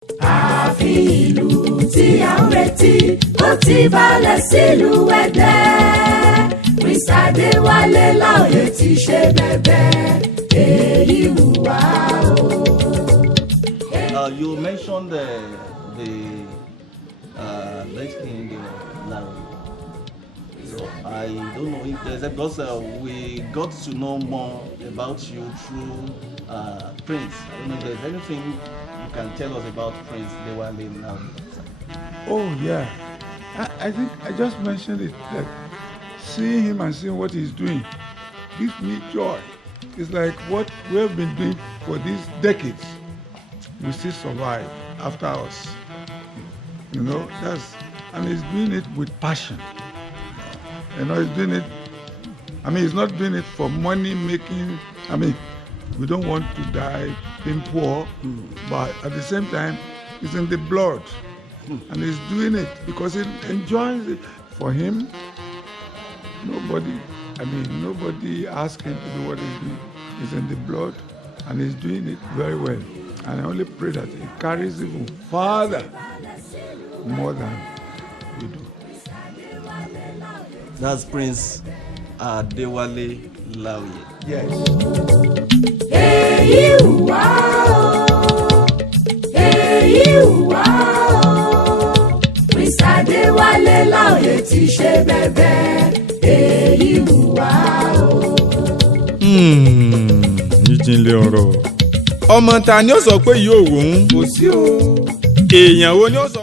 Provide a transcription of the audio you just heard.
ààfin ìlú tí a ń retí ó ti balẹ̀ sílùú Ẹdẹ. Prince Adéwálé Láòyè ti ṣe bẹ̀bẹ̀ èyí wù wá o. You mentioned the next thing, Láòyè. So I don't know if there's because we got to know more about you through Prince. I don't know if there's anything you can tell us about Prince Adéwálé Láòyè. Oh yeah, I think I just mentioned it, that seeing him and seeing what he's doing gives me joy. It's like what we have been doing for these decades, we still survive after us. You know, and he's doing it with passion. You know, he's doing it, he's not doing it for money making. We don't want to die being poor, but at the same time, it's in the blood. And he's doing it because he enjoys it. For him, nobody asks him to do what he's doing. It's in the blood, and he's doing it very well. And I only pray that he carries even farther, more than we do. That's Prince Adéwálé Láòyè. Yes. Èyí wù wá o, èyí wù wá o. Prince Adéwálé Láòyè ti ṣe bẹ̀bẹ̀ èyí wù wá o. Ìjìnlẹ̀ ọ̀rọ̀. Ọmọ ta ni ó sọ pé yóò wò ó? Kò sí o. Èèyàn wo ni ó sọ.